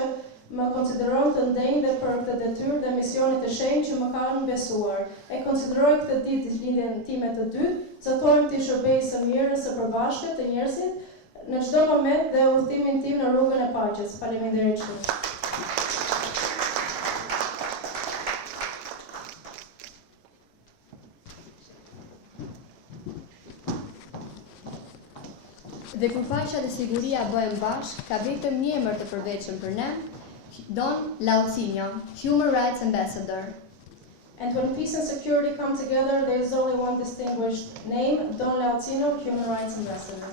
më konsideron të ndenjë dhe për këtë detyrë dhe misionit të shenjtë që më kanë besuar. E konsideroj këtë ditë ditëlindjen time të dytë, zotojmë të shërbej së mirë së përbashkët të njerëzit në çdo moment dhe udhëtimin tim në rrugën e paqes. Faleminderit shumë. Dhe kur paqja dhe siguria bëhen bashkë, ka vetëm një emër të përveçëm për ne, Don Laucinio, Human Rights Ambassador. And when peace and security come together, there is only one distinguished name, Don Laucinio, Human Rights Ambassador.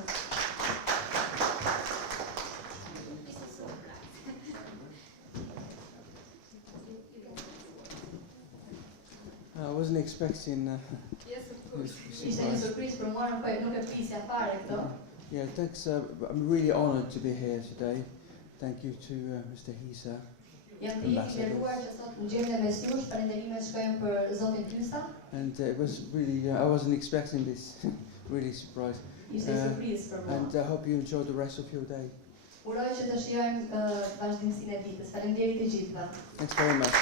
I wasn't expecting. Yes, of course. Ishte një surprizë për mua, nuk e prisja fare këto. Yeah, thanks. I'm really honored to be here today. Thank you to Mr. Hisa. Jam të nderuar që sot në gjendje mes jush, falënderimet shkojnë për zotin Hysa. And it was really, I wasn't expecting this. Really surprised. Ishte surprizë për mua. And I hope you enjoy the rest of your day. Uroj që të shijojmë vazhdimsinë e ditës. Faleminderit të gjithëve. Thanks very much.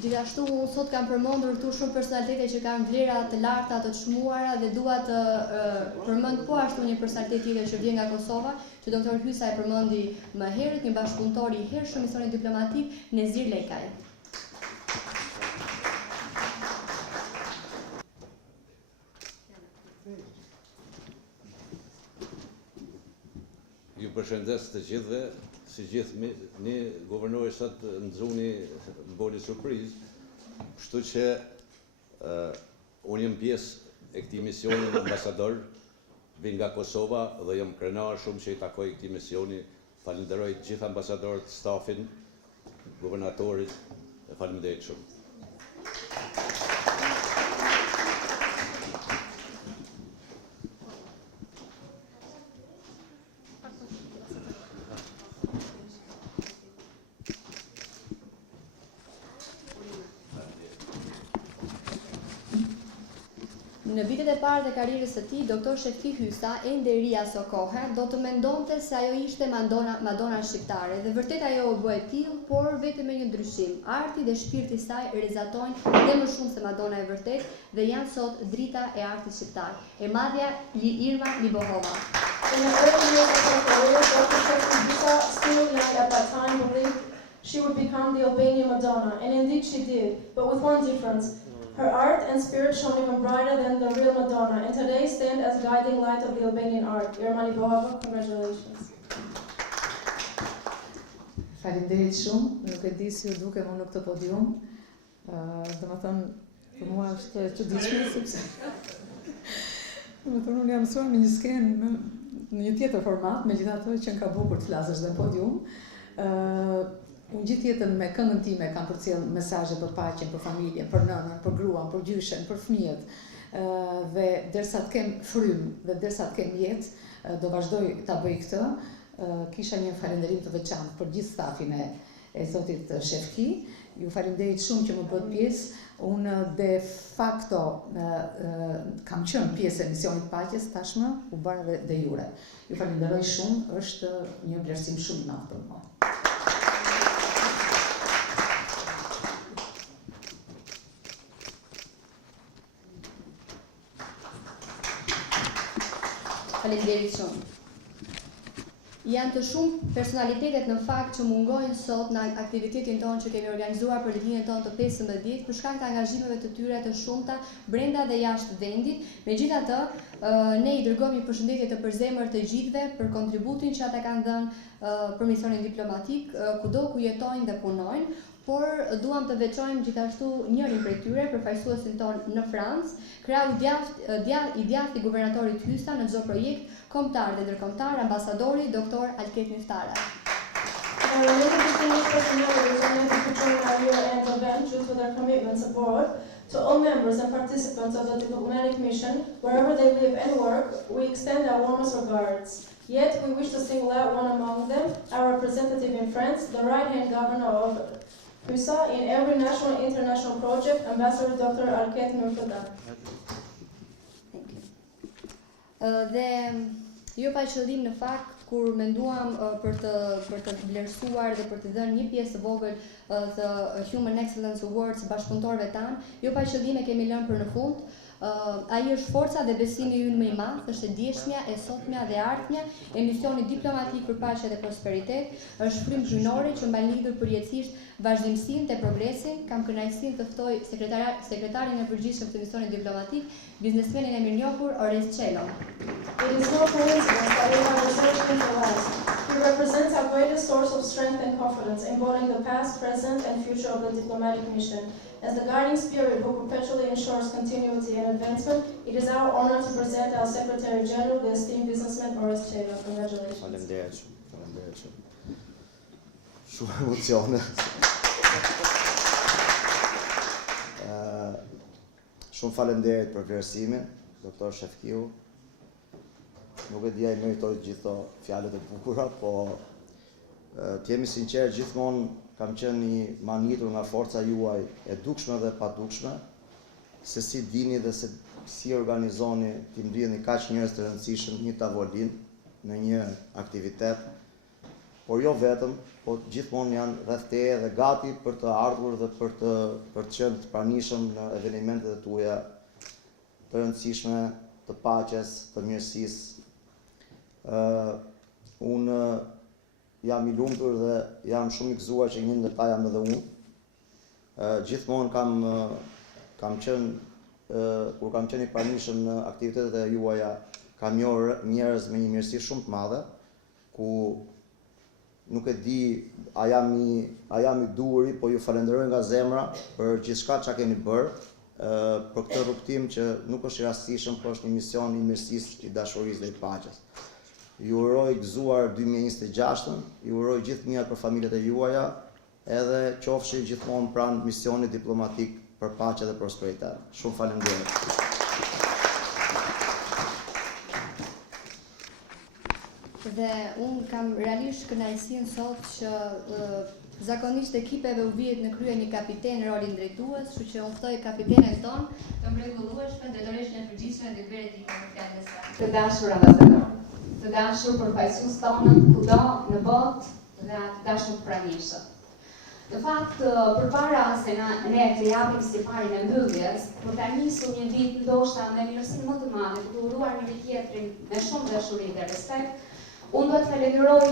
Gjithashtu unë sot kam përmendur këtu shumë personalitete që kanë vlera të larta, të çmuara dhe dua të përmend po ashtu një personalitet tjetër që vjen nga Kosova, që doktor Hysa e përmendi më herët, një bashkëpunëtor i hershëm i misionit diplomatik, Nezir Lekaj. Ju përshëndes të gjithëve, si gjithë një guvernori sot nxuni mboli surprizë, kështu që unë jam pjesë e këtij misioni ambasador, vi nga Kosova dhe jam krenar shumë që i takoj këtij misioni. Falenderoj të gjithë ambasadorët, stafin, guvernatorit, e faleminderit shumë. Në Në vitet e parë të karrierës së tij, Dr. Shefki Hysa, ende ri aso kohë, do të mendonte se ajo ishte Madonna shqiptare dhe vërtet ajo u bë e tillë, por vetëm me një ndryshim. Arti dhe shpirti i saj realizatojnë dhe më shumë se Madonna e vërtet dhe janë sot drita e artit shqiptar. E madhja Irma Libohova. In the early years of her career, Dr. Shefki Hysa, still young at that time, believed she would become the Albanian Madonna, and indeed she did, but with one difference. Her art and spirit shone even brighter than the real Madonna, and today stand as guiding light of the Albanian art. Irma Libohova, congratulations. Faleminderit shumë, nuk e di si u duke unë në këtë podium. Domethënë, për mua është e çuditshme sepse domethënë unë jam mësuar në një skenë në një tjetër format, megjithatë që ka bukur të flasësh në podium. Unë gjithë jetën me këngën time kam përcjell mesazhe për paqen, për familjen, për nënën, për gruan, për gjyshen, për fëmijët. Dhe derisa të kem frymë dhe derisa të kem jetë, do vazhdoj ta bëj këtë. Kisha një falënderim të veçantë për gjithë stafin e zotit Shefki. Ju falenderoj shumë që më bët pjesë. Unë de facto kam qenë pjesë e misionit paqes, tashmë u bën de jure. Ju falenderoj shumë, është një vlerësim shumë i madh për mua. Faleminderit shumë. Janë të shumë personalitetet në fakt që mungojnë sot në aktivitetin tonë që kemi organizuar për ditën tonë të 15 për shkak të angazhimeve të tyre të shumta brenda dhe jashtë vendit. Megjithatë, ne i dërgojmë një përshëndetje të përzemër të gjithëve për kontributin që ata kanë dhënë për misionin diplomatik kudo ku jetojnë dhe punojnë. Por duam të veçojmë gjithashtu njërin prej tyre, përfaqësuesin ton në Francë, krau i djathtë i guvernatorit Hysa në çdo projekt kombëtar dhe ndërkombëtar, ambasadori Dr. Alket Miftara. There are many distinguished personalities unable to join our year-end event due to their commitments abroad. To all members and participants of the diplomatic mission, wherever they live and work, we extend our warmest regards. Yet we wish to single out one among them, our representative in France, the right-hand governor of Hysa in every national and international project, Ambassador Dr. Alket Miftara. Dhe jo pa qëllim në fakt kur menduam për të vlerësuar dhe për të dhënë një pjesë vogël të Human Excellence Awards bashkëpunëtorëve tanë, jo pa qëllim e kemi lënë për në fund. Ai është forca dhe besimi ynë më i madh, është e djeshmja, e sotmja dhe ardhmja e misionit diplomatik për paqe dhe prosperitet, është frymë gjynore që mban lidhur përjetësisht vazhdimsinë dhe progresin. Kam kënaqësinë të ftoj sekretarin e përgjithshëm të misionit diplomatik, biznesmenin e mirënjohur Orest Çelo. It is no coincidence that we have researched him for us. He represents our greatest source of strength and confidence, embodying the past, present, and future of the diplomatic mission. As the guiding spirit who perpetually ensures continuity and advancement, it is our honor to present our Secretary General, the esteemed businessman Orest Çelo. Congratulations. Faleminderit shumë. Shumë emocione. Shumë faleminderit për vlerësimin, Dr. Shefkiu. Nuk e dia i meritoj gjithë fjalët e bukura, po të jemi sinqerë, gjithmonë kam qenë i manitur nga forca juaj e dukshme dhe pa dukshme, se si dini dhe se si organizoni t'i mbledhni kaq njerëz të rëndësishëm një tavolinë në një aktivitet, por jo vetëm, po gjithmonë janë rreth teje dhe gati për të ardhur dhe për të qenë të pranishëm në evenimentet e tuaja të rëndësishme, të paqes, të mirësisë. Unë jam i lumtur dhe jam shumë i gëzuar që një ndërta jam edhe unë. Gjithmonë kam qenë, kur kam qenë i pranishëm në aktivitetet e juaja, kam njohur njerëz me një mirësi shumë të madhe, ku nuk e di a jam i duhuri, po ju falenderoj nga zemra për gjithçka që keni bërë, për këtë rrugtim që nuk është i rastishëm, por është një mision i mirësisë, i dashurisë dhe i paqes. Ju uroj gëzuar 2026-ën, ju uroj gjithë mirë për familjet e juaja, edhe qofshi gjithmonë pranë misionit diplomatik për paqe dhe prosperitet. Shumë faleminderit. Dhe unë kam realisht kënaqësinë sot që Zakonisht ekipeve u vihet në krye një kapiten rolin drejtues, kështu që unë ftoj kapitenën tonë të mrekullueshme, drejtoreshin e përgjithshme dhe Beredikën në fjalën e saj. Të dashur ambasador, të dashur përfaqësues tonët kudo në botë dhe të dashur pranishët. Në fakt, përpara se ne të japim si parin e mbylljes, për ta nisur një vit ndoshta me mirësinë më të madhe, të uruar njëri tjetrin me shumë dashuri dhe respekt, unë do të falenderoj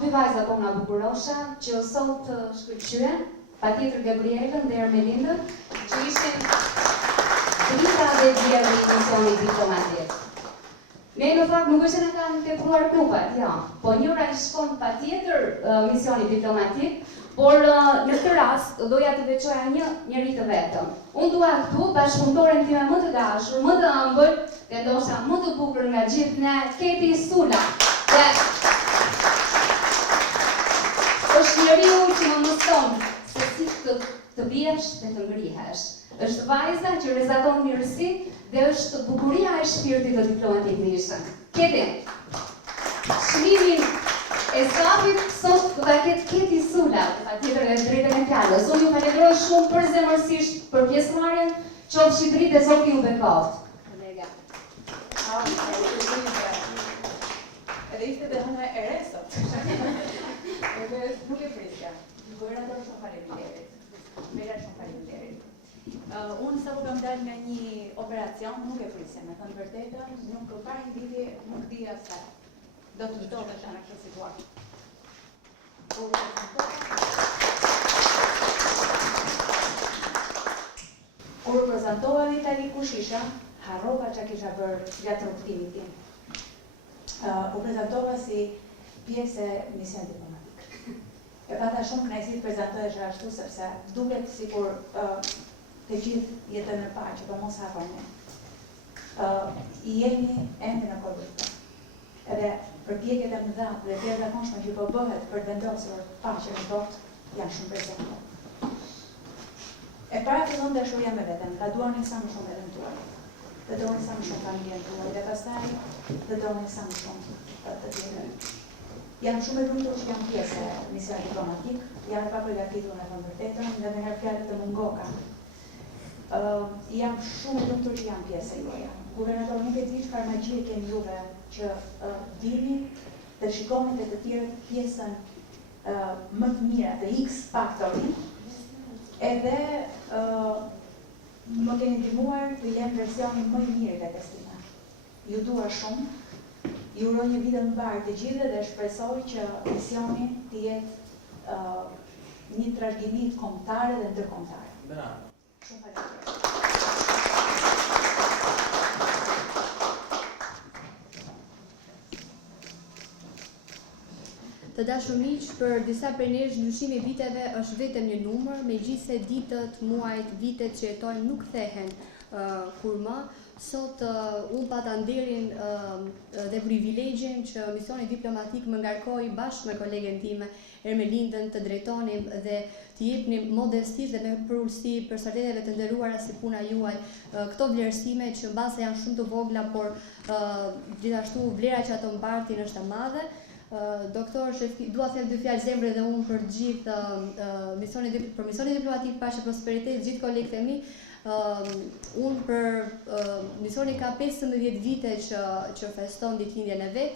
dy vajzat tona bukurosha që sot shkëlqyen, patjetër Gabrielën dhe Ermelindën, që ishin drita dhe djeli i misionit diplomatik. Ne në fakt nuk është se na kanë tepruar klupat, ja, po njëra i shkon patjetër misionit diplomatik, por në këtë rast doja të veçoja njëri të vetëm. Unë dua këtu bashkëpunëtoren time më të dashur, më të ëmbël, dhe ndoshta më të bukur nga gjithë ne, Keti Sula. Dhe është njeriu që më mëson se si të biesh dhe të ngrihesh. Është vajza që rezaton mirësi dhe është bukuria e shpirtit të diplomatik nishën. Keti, çmimin e sapit sot do ta ketë Keti Sula, patjetër e drejtën e fjalës. Unë ju falenderoj shumë përzemërsisht për pjesëmarrjen, qofshi dritë e Zoti ju bekoft. Edhe ishte dhe hëna e re sot. Edhe nuk e prisja. Governator, shumë faleminderit. Mera, shumë faleminderit. Unë sapo kam dalë nga një operacion, nuk e prisja, me thënë vërtetën, nuk para një viti nuk dija se do të ndodhesha në këtë situatë. Kur prezantova në Itali kush isha, harrova çka kisha bërë gjatë rrugtimit tim. U prezentova si pjesë e misionit diplomatik. E pata shumë kënaqësi të prezentohesha ashtu sepse duket sikur të gjithë jetën në paqe, po mos hapani. Jemi ende në kohë. Edhe përpjekjet e mëdha dhe të jashtëzakonshme që po bëhet për të vendosur paqen në botë janë shumë prezente. E para fillon dashuria me veten, ta duani sa më shumë veten tuaj. Të doni sa më shumë familjen tuaj dhe pastaj të doni sa më shumë të tjerë. Jam shumë e lumtur që jam pjesë e misionit diplomatik, jam e papërgatitur me thënë vërtetën, dhe me herë fjalët të mungoka. Jam shumë e lumtur që jam pjesë e juaja. Guvernator, nuk e di çfarë magji keni juve që vini dhe shikoni të tjerët pjesën më të mirë, të X faktorin, edhe më keni ndihmuar të jem versionin më i mirë vetës time. Ju dua shumë, ju uroj një vit të mbar të gjithëve dhe shpresoj që misioni të jetë një trashëgimi kombëtare dhe ndërkombëtare. Bravo. Shumë faleminderit. Të dashur miq, për disa prej nesh ndryshimi i viteve është vetëm një numër, megjithse ditët, muajt, vitet që jetojmë nuk kthehen kur më. Sot unë pata nderin dhe privilegjin që misioni diplomatik më ngarkoi bashkë me kolegen time Ermelindën të drejtonim dhe të jepnim modestisht dhe me përulësi personaliteteve të nderuara si puna juaj këto vlerësime që mbase janë shumë të vogla, por gjithashtu vlera që ato mbartin është e madhe. Doktor Shefki, dua të them dy fjalë zemre dhe unë për gjithë misionin diplomatik paqe prosperitet, gjithë kolegët e mi. Unë për misioni ka 15 vite që feston ditëlindjen e vet.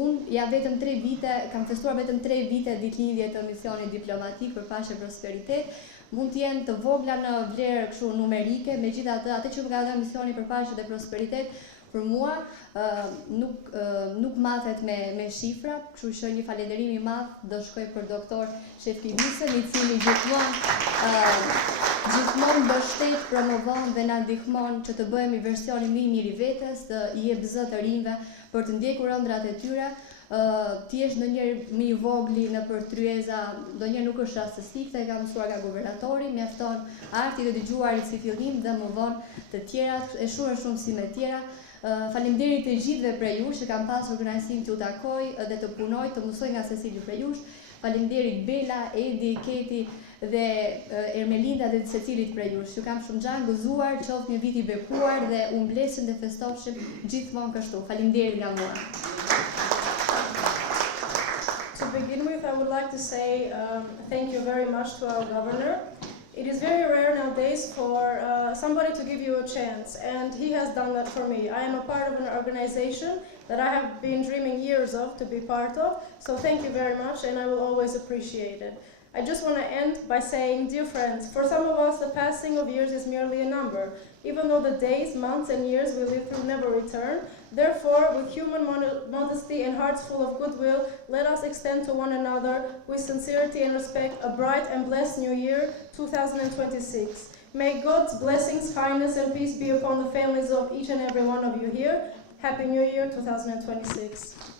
Unë vetëm 3 vite, kam festuar vetëm 3 vite ditëlindje të misionit diplomatik për paqe prosperitet. Mund të jenë të vogla në vlerë kështu numerike, megjithatë atë që më ka dhënë misioni për paqe dhe prosperitet për mua nuk mathet me shifra, kështu që një falënderim i madh do shkoj për doktor Shefki Hysën, i cili gjithmonë mbështet, promovon dhe na ndihmon që të bëhemi versionin më i mirë i vetes, të jep zë të rinjve për të ndjekur ëndrat e tyre. Ti jesh ndonjëherë më i vogli në për tryeza, ndonjëherë nuk është rastësi, këtë e kam mësuar nga guvernatori, mjafton arti të dëgjuarit si fillim dhe më vonë të tjerat, e shumë si me tjera. Faleminderit të gjithëve prej jush që kam pasur kënaqësinë t'ju takoj dhe të punoj, të mësoj nga secili prej jush. Faleminderit Bela, Edi, Keti dhe Ermelinda dhe secilit prej jush. Ju kam shumë gjallë gëzuar, qoftë një vit i bekuar dhe u mblesim dhe festofshim gjithmonë kështu. Faleminderit nga mua. To begin with, I would like to say thank you very much to our governor. It is very rare nowadays for somebody to give you a chance, and he has done that for me. I am a part of an organization that I have been dreaming years of to be part of, so thank you very much, and I will always appreciate it. I just want to end by saying, dear friends, for some of us the passing of years is merely a number, even though the days, months and years we live through never return. Therefore, with human modesty and hearts full of goodwill, let us extend to one another, with sincerity and respect, a bright and blessed new year, 2026. May God's blessings, kindness and peace be upon the families of each and every one of you here. Happy New Year 2026.